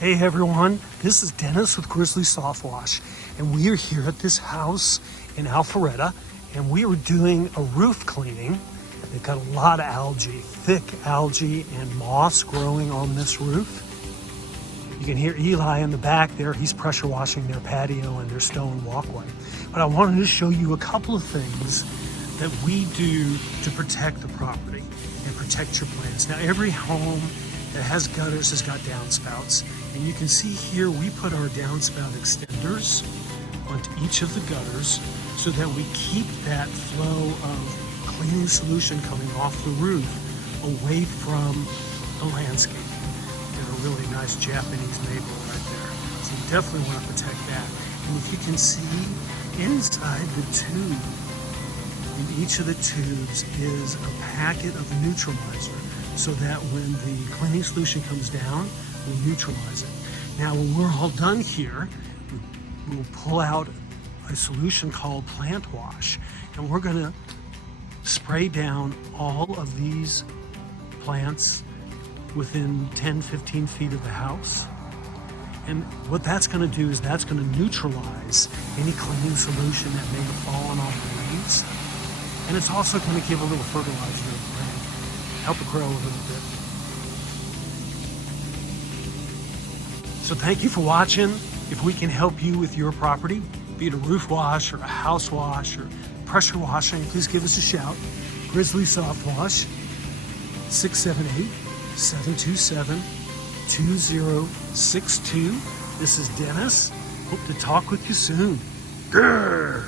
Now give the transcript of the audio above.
Hey everyone, this is Dennis with Grizzly Soft Wash, and we are here at this house in Alpharetta, and we are doing a roof cleaning. They've got a lot of algae, thick algae and moss growing on this roof. You can hear Eli in the back there. He's pressure washing their patio and their stone walkway. But I wanted to show you a couple of things that we do to protect the property and protect your plants. Now, every home that has gutters has got downspouts. And you can see here we put our downspout extenders onto each of the gutters so that we keep that flow of cleaning solution coming off the roof away from the landscape. Got a really nice Japanese maple right there. So you definitely want to protect that. And if you can see inside the tube, in each of the tubes is a packet of neutralizer so that when the cleaning solution comes down, we'll neutralize it. Now, when we're all done here, we'll pull out a solution called Plant Wash, and we're gonna spray down all of these plants within 10-15 feet of the house. And what that's gonna do is that's gonna neutralize any cleaning solution that may have fallen on the leaves. And it's also gonna give a little fertilizer to the plant, help it grow a little bit. So thank you for watching. If we can help you with your property, be it a roof wash or a house wash or pressure washing, please give us a shout. Grizzly Soft Wash, 678-727-2062. This is Dennis. Hope to talk with you soon. Grrr.